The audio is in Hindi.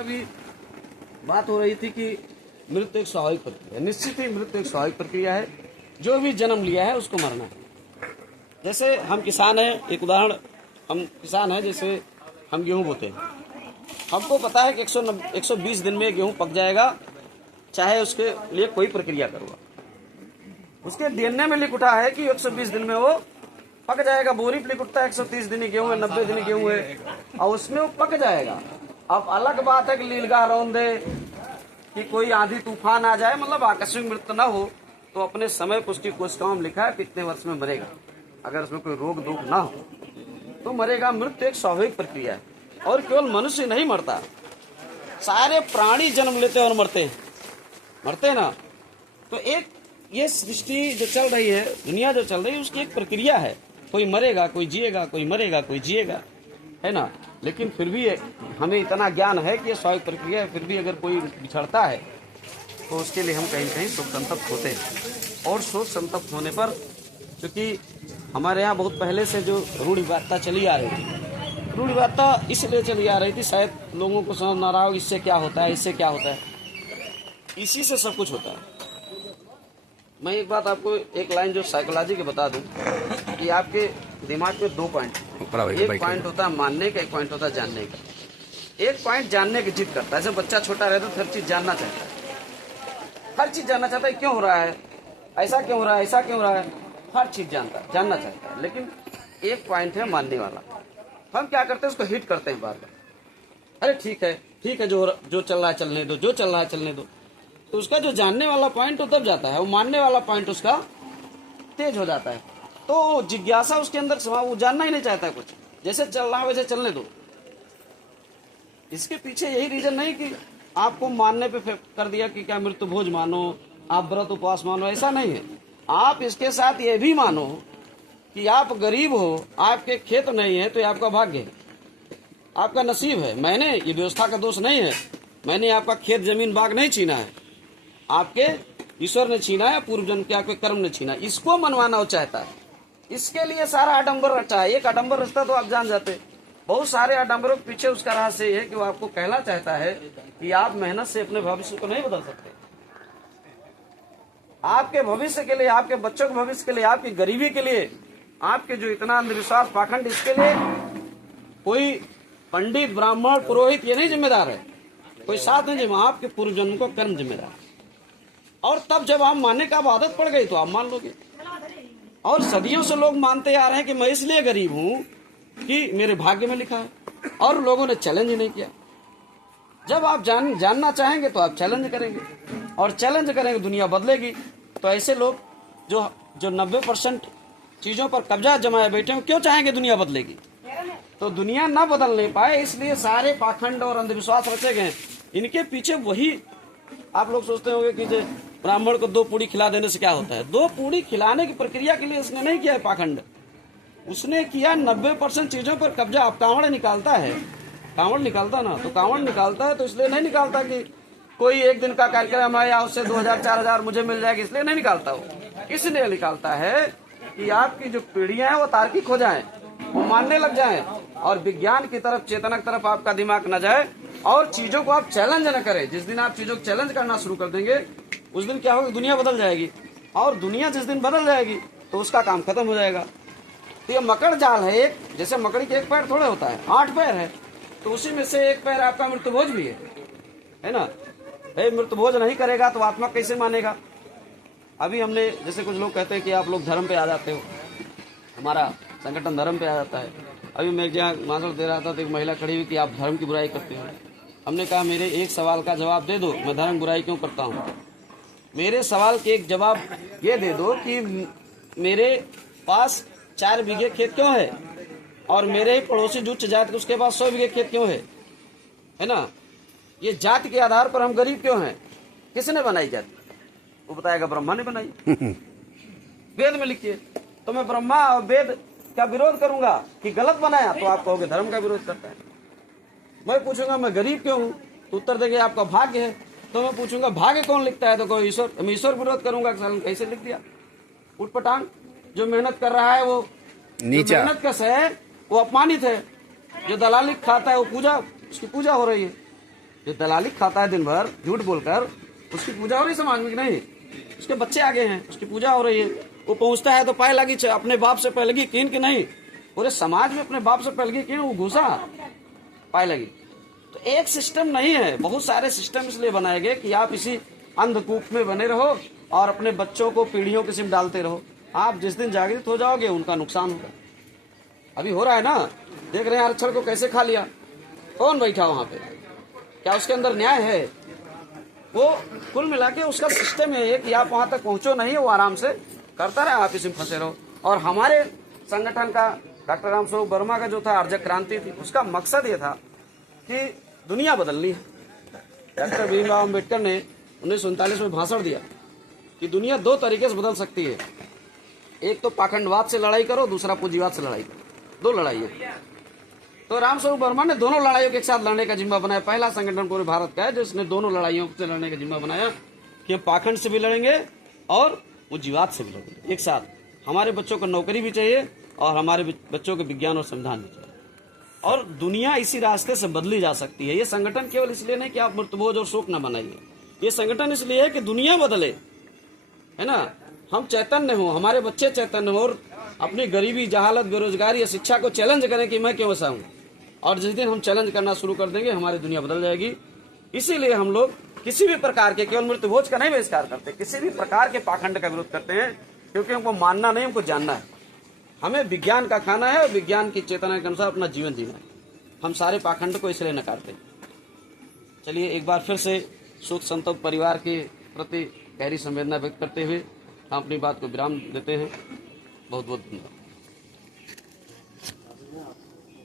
अभी बात हो रही थी कि मृत्यु एक स्वाभाविक प्रक्रिया है। निश्चित ही मृत्यु एक स्वाभाविक प्रक्रिया है। जो भी जन्म लिया है उसको मरना है। जैसे हम किसान हैं, एक उदाहरण, हम किसान हैं, जैसे हम गेहूं बोते हैं। हमको पता है कि 120 दिन में गेहूं पक जाएगा, चाहे उसके लिए कोई प्रक्रिया करूँगा। उसके डीएनए में लिख उठा है कि 120 दिन में वो पक जाएगा। बोरी पे लिख उठता है 130 दिन गेहूं है, 90 दिन गेहूं है, और उसमें वो पक जाएगा। अब अलग बात है कि लीलगाह रौंद दे, कि कोई आंधी तूफान आ जाए, मतलब आकस्मिक मृत्यु न हो, तो अपने समय पर उसकी कोशिकाओं में लिखा है कितने वर्ष में मरेगा। अगर उसमें कोई रोग दुख ना हो तो मरेगा। मृत्यु एक स्वाभाविक प्रक्रिया है, और केवल मनुष्य नहीं मरता, सारे प्राणी जन्म लेते और मरते हैं ना। तो एक ये सृष्टि जो चल रही है, दुनिया जो चल रही है, उसकी एक प्रक्रिया है। कोई मरेगा, कोई जिएगा, कोई मरेगा, कोई जिएगा, है ना। लेकिन फिर भी हमें इतना ज्ञान है कि ये स्वाभाविक प्रक्रिया है। फिर भी अगर कोई बिछड़ता है तो उसके लिए हम कहीं न कहीं शोक संतप्त होते हैं। और शोक संतप्त होने पर, क्योंकि हमारे यहाँ बहुत पहले से जो रूढ़िवादिता चली आ रही थी, रूढ़िवादिता इसलिए चली आ रही थी, शायद लोगों को समझ ना रहा हो इससे क्या होता है, इससे क्या होता है। इसी से सब कुछ होता है। मैं एक बात आपको, एक लाइन जो साइकोलॉजी की बता दूं, कि आपके दिमाग में 2 पॉइंट, एक पॉइंट होता है मानने का, एक पॉइंट होता है जानने का। एक पॉइंट जानने की जिद करता है। जब बच्चा छोटा रहता है तो हर चीज जानना चाहता है, हर चीज जानना चाहता है, क्यों हो रहा है, ऐसा क्यों हो रहा है, ऐसा क्यों हो रहा है, हर चीज जानना चाहता है। लेकिन एक पॉइंट है मानने वाला। हम क्या करते हैं, उसको हिट करते हैं बार बार। अरे ठीक है, जो चल रहा है चलने दो, जो चल रहा है चलने दो। तो उसका जो जानने वाला पॉइंट दब जाता है, वो मानने वाला पॉइंट उसका तेज हो जाता है। तो जिज्ञासा उसके अंदर वो जानना ही नहीं चाहता है कुछ, जैसे चल रहा है वैसे चलने दो। इसके पीछे यही रीजन नहीं कि आपको मानने पे कर दिया कि क्या मृत्यु भोज मानो, आप व्रत उपवास मानो, ऐसा नहीं है। आप इसके साथ ये भी मानो कि आप गरीब हो, आपके खेत नहीं है, तो ये आपका भाग्य है, आपका नसीब है। मैंने ये व्यवस्था का दोष नहीं है, मैंने आपका खेत जमीन बाग नहीं छीना है, आपके ईश्वर ने छीना है, पूर्व जन्म के आपके कर्म ने छीना। इसको मनवाना वो चाहता है। इसके लिए सारा आडंबर रचा है। एक आडंबर रचता तो आप जान जाते। बहुत सारे आडंबरों के पीछे उसका रहस्य ये है कि वो आपको कहना चाहता है कि आप मेहनत से अपने भविष्य को नहीं बदल सकते। आपके भविष्य के लिए, आपके बच्चों के भविष्य के लिए, आपकी गरीबी के लिए, आपके जो इतना अंधविश्वास पाखंड, इसके लिए कोई पंडित, ब्राह्मण, पुरोहित ये नहीं जिम्मेदार है, कोई साथ नहीं जिम्मेदार, आपके पूर्व जन्म को कर्म जिम्मेदार है। और तब जब आप मानने का आदत पड़ गई तो आप मान लोगे। और सदियों से लोग मानते आ रहे हैं कि मैं इसलिए गरीब हूं कि मेरे भाग्य में लिखा है, और लोगों ने चैलेंज नहीं किया। जब आप जानना चाहेंगे तो आप चैलेंज करेंगे, और चैलेंज करेंगे दुनिया बदलेगी। तो ऐसे लोग जो 90% चीजों पर कब्जा जमाए बैठे हैं, क्यों चाहेंगे दुनिया बदलेगी। तो दुनिया ना बदल नहीं पाए, इसलिए सारे पाखंड और अंधविश्वास रचे गए। इनके पीछे वही, आप लोग सोचते होंगे कि जो ब्राह्मण को 2 पूड़ी खिला देने से क्या होता है। 2 पूड़ी खिलाने की प्रक्रिया के लिए उसने नहीं किया है पाखंड, उसने किया 90% चीजों पर कब्जा। आप कांवड़ निकालता है, कांवड़ निकालता ना, तो कांवड़ निकालता है तो इसलिए नहीं निकालता कि कोई एक दिन का कार्यक्रम है या उससे 2000-4000 मुझे मिल जाएगी, इसलिए नहीं निकालता। वो इसलिए निकालता है कि आपकी जो पीढ़ियां हैं वो तार्किक हो जाएं, वो मानने लग जाएं, और विज्ञान की तरफ, चेतना की तरफ आपका दिमाग न जाए, और चीजों को आप चैलेंज न करें। जिस दिन आप चीजों को चैलेंज करना शुरू कर देंगे, उस दिन क्या होगा, दुनिया बदल जाएगी। और दुनिया जिस दिन बदल जाएगी तो उसका काम खत्म हो जाएगा। तो ये मकड़ जाल है एक, जैसे मकड़ी के 1 पैर थोड़े होता है, 8 पैर है, तो उसी में से 1 पैर आपका मृत्युभोज भी है ना। मृत्युभोज नहीं करेगा तो आत्मा कैसे मानेगा। अभी हमने, जैसे कुछ लोग कहते हैं कि आप लोग धर्म पे आ जाते हो, हमारा संगठन धर्म पे आ जाता है। अभी मैं एक जहाँ भाषण दे रहा था तो एक महिला खड़ी हुई कि आप धर्म की बुराई करते हो। हमने कहा मेरे एक सवाल का जवाब दे दो, मैं धर्म बुराई क्यों करता हूँ। मेरे सवाल के एक जवाब ये दे दो कि मेरे पास 4 बीघे खेत क्यों है, और मेरे ही पड़ोसी जो उच्च जाति उसके पास 100 बीघे खेत क्यों है ना। ये जाति के आधार पर हम गरीब क्यों हैं, किसने बनाई जाति। वो बताएगा ब्रह्मा ने बनाई। वेद में लिखिए। तो मैं ब्रह्मा और वेद का विरोध करूंगा कि गलत बनाया, तो आप कहोगे धर्म का विरोध करता है। मैं पूछूंगा मैं गरीब क्यों हूँ, तो उत्तर देंगे आपका भाग्य है। तो मैं पूछूंगा भाग्य कौन लिखता है, तो कोई ईश्वर। मैं ईश्वर विरोध करूंगा, कैसे लिख दिया उठपटांग। जो मेहनत कर रहा है वो नीचा, मेहनत कस है वो अपमानित है, जो दलाली खाता है वो पूजा, उसकी पूजा हो रही है। जो दलाली खाता है दिन भर झूठ बोलकर, उसकी पूजा हो रही समाज में कि नहीं? उसके बच्चे आगे हैं, उसकी पूजा हो रही है। वो पहुंचता है तो पाए लगी, अपने बाप से पहले की कीन की नहीं, पूरे समाज में अपने बाप से पहले की कीन, वो घुसा पाए लगी। तो एक सिस्टम नहीं है, बहुत सारे सिस्टम इसलिए बनाए गए कि आप इसी अंधकूप में बने रहो और अपने बच्चों को पीढ़ियों की सिम डालते रहो। आप जिस दिन जागृत हो जाओगे उनका नुकसान होगा। अभी हो रहा है ना, देख रहे हैं आरक्षण को कैसे खा लिया। कौन बैठा वहां पे? क्या उसके अंदर न्याय है? वो कुल मिला के उसका सिस्टम है कि आप वहां तक पहुंचो नहीं, वो आराम से करता रहे, आप इसमें फंसे रहो। और हमारे संगठन का, डॉक्टर रामस्वरूप वर्मा का जो था आर्जक क्रांति थी, उसका मकसद ये था कि दुनिया बदलनी है। डॉक्टर भीमराव अम्बेडकर ने 1939 में भाषण दिया कि दुनिया दो तरीके से बदल सकती है, एक तो पाखंडवाद से लड़ाई करो, दूसरा पूंजीवाद से लड़ाई करो। दो लड़ाई है। तो रामस्वरूप वर्मा ने दोनों लड़ाइयों के एक साथ लड़ने का जिम्मा बनाया। पहला संगठन पूरे भारत का है जिसने दोनों लड़ाइयों से लड़ने का जिम्मा बनाया कि हम पाखंड से भी लड़ेंगे और पूंजीवाद से भी लड़ेंगे एक साथ। हमारे बच्चों को नौकरी भी चाहिए और हमारे बच्चों को विज्ञान और संविधान भी चाहिए, और दुनिया इसी रास्ते से बदली जा सकती है। ये संगठन केवल इसलिए नहीं कि आप मृत्युभोज और शोक न बनाइए, ये संगठन इसलिए है कि दुनिया बदले, है ना। हम चैतन्य हो, हमारे बच्चे चैतन्य हो और अपनी गरीबी, जहालत, बेरोजगारी या शिक्षा को चैलेंज करें कि मैं क्यों ऐसा हूं। और जिस दिन हम चैलेंज करना शुरू कर देंगे हमारी दुनिया बदल जाएगी। इसीलिए हम लोग किसी भी प्रकार के, केवल मृत्युभोज का नहीं बहिष्कार करते, किसी भी प्रकार के पाखंड का विरोध करते हैं, क्योंकि हमको मानना नहीं, हमको जानना है। हमें विज्ञान का खाना है और विज्ञान की चेतना के अनुसार अपना जीवन जीना है। हम सारे पाखंड को इसलिए नकारते। चलिए एक बार फिर से शोक संतप्त परिवार के प्रति गहरी संवेदना व्यक्त करते हुए हम अपनी बात को विराम देते हैं। बहुत बहुत धन्यवाद।